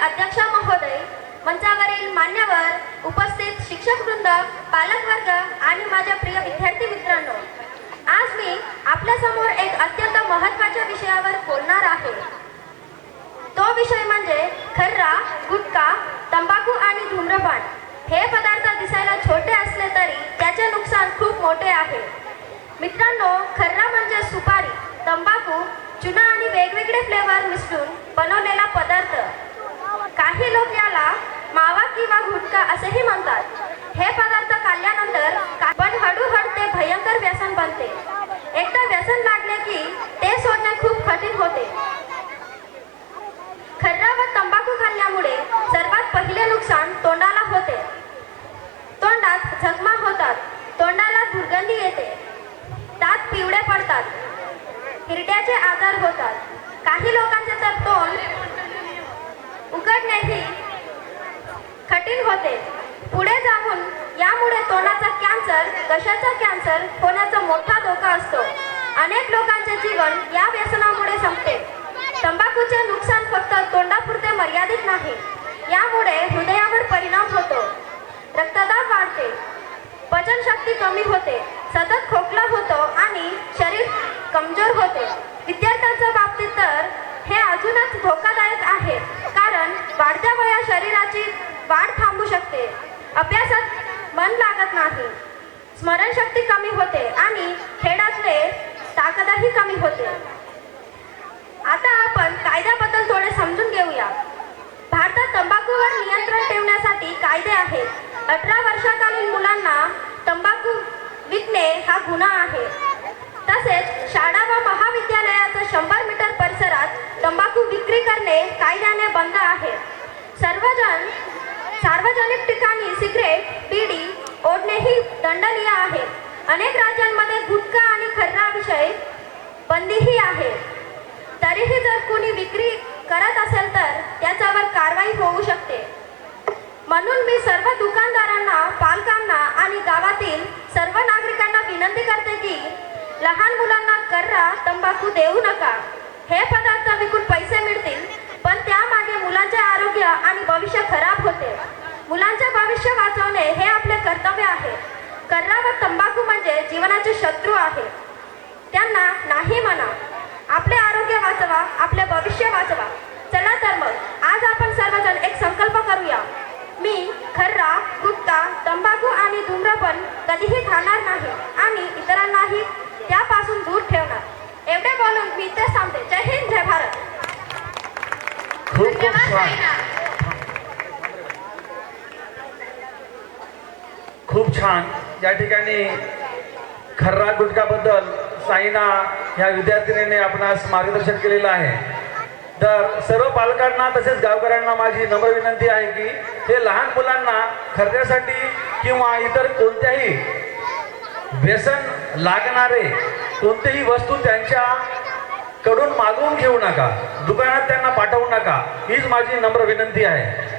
अध्यक्ष महोदय, मंचावरील मान्यवर, उपस्थित शिक्षक वृंद, पालक वर्ग आणि माझ्या प्रिय विद्यार्थी मित्रांनो, आज मी आपल्या समोर एक अत्यंत महत्त्वाच्या विषयावर बोलणार आहे। तो विषय म्हणजे खर्रा, गुटखा, तंबाखू आणि धूम्रपान। हे पदार्थ दिसायला छोटे असले तरी त्याचे नुकसान खूप मोठे आहे। मित्रांनो, खर्रा म्हणजे सुपारी, तंबाखू, चुना आणि वेगवेगळे फ्लेवर मिसळून बनवलेला पदार्थ। काही लोक याला मावा किंवा गुटखा असेही म्हणतात। हे पदार्थ खाल्ल्यानंतर पण हळूहळू ते भयंकर व्यसन बनते। एकदा व्यसन लागले की ते सोडणे खूप कठीण होते। खर्रा व तंबाखू खाल्ल्यामुळे सर्वात पहिले नुकसान तोंडाला होते। तोंडात जखमा होतात, तोंडाला दुर्गंधी येते, दात पिवळे पडतात, हिरड्याचे आजार होतात। काही लोकांचे तर तोंड उघडणेही कठीण होते। पुढे जाऊन यामुळे तोंडाचा कॅन्सर, घशाचा कॅन्सर होण्याचा मोठा धोका असतो। अनेक लोकांचे जीवन या व्यसनामुळे संपते। तंबाखूचे नुकसान फक्त तोंडापुरते मर्यादित नाही, यामुळे हृदयावर परिणाम होतो, रक्तदाब वाढते, पचनशक्ती कमी होते, सतत खोकला होतो आणि शरीर कमजोर होते। विद्यार्थ्यांच्या बाबतीत तर हे अजूनच धोकादायक आहे, कारण वाढत्या वयात शरीराची वाढ थांबू शकते, अभ्यासात मन लागत नाही, स्मरणशक्ती कमी होते आणि खेळातले ताकदही कमी होते। आता आपण कायद्याबद्दल थोडे समजून घेऊया। भारतात तंबाखूवर नियंत्रण ठेवण्यासाठी कायदे आहेत। 18 वर्षाखालील मुलांना तंबाखू विकणे हा गुन्हा आहे। तसेच शाळा व महाविद्यालयाच्या 100 मीटर परिसरात तंबाखू विक्री करणे कायद्याने बंद आहे। सार्वजनिक ठिकाणी सिगरेट, बीडी ओढणेही दंडनीय आहे। अनेक राज्यांमध्ये गुटखा आणि खर्राविषयी बंदीही आहे। तरीही जर कोणी विक्री करत असेल तर त्याच्यावर कारवाई होऊ शकते। म्हणून मी सर्व दुकानदारांना, पालकांना आणि गावातील सर्व नागरिकांना विनंती करते की लहान मुलांना खर्रा, तंबाखू देऊ नका। हे पदार्थ विकून पैसे मिळतील, पण त्यामागे मुलांचे आरोग्य आणि भविष्य खराब होते। मुलांचे भविष्य वाचवणे हे आपले कर्तव्य आहे। खर्रा व तंबाखू म्हणजे जीवनाचे शत्रू आहे, त्यांना नाही म्हणा। आपले आरोग्य वाचवा, आपले भविष्य वाचवा। चला तर मग आज आपण सर्वजण एक संकल्प करूया। मी खर्रा, गुटखा, तंबाखू आणि धूम्रपान कधीही खाणार नाही आणि इतरांनाही त्यापासून दूर ठेवणार। एवढे बोलून मी इथे थांबते। जय हिंद, जय भारत। खूप छान। या ठिकाणी खर्रा गुटखाबद्दल साईना ह्या विद्यार्थिनीने आपणास मार्गदर्शन केलेलं आहे। तर सर्व पालकांना तसेच गावकऱ्यांना माझी नम्र विनंती आहे की हे लहान मुलांना खर्रासाठी किंवा इतर कोणत्याही व्यसन लागणारे कोणतीही वस्तू त्यांच्या कडून मागवून घेऊ नका, दुकानात त्यांना पाठवू नका, हीच माझी नम्र विनंती आहे।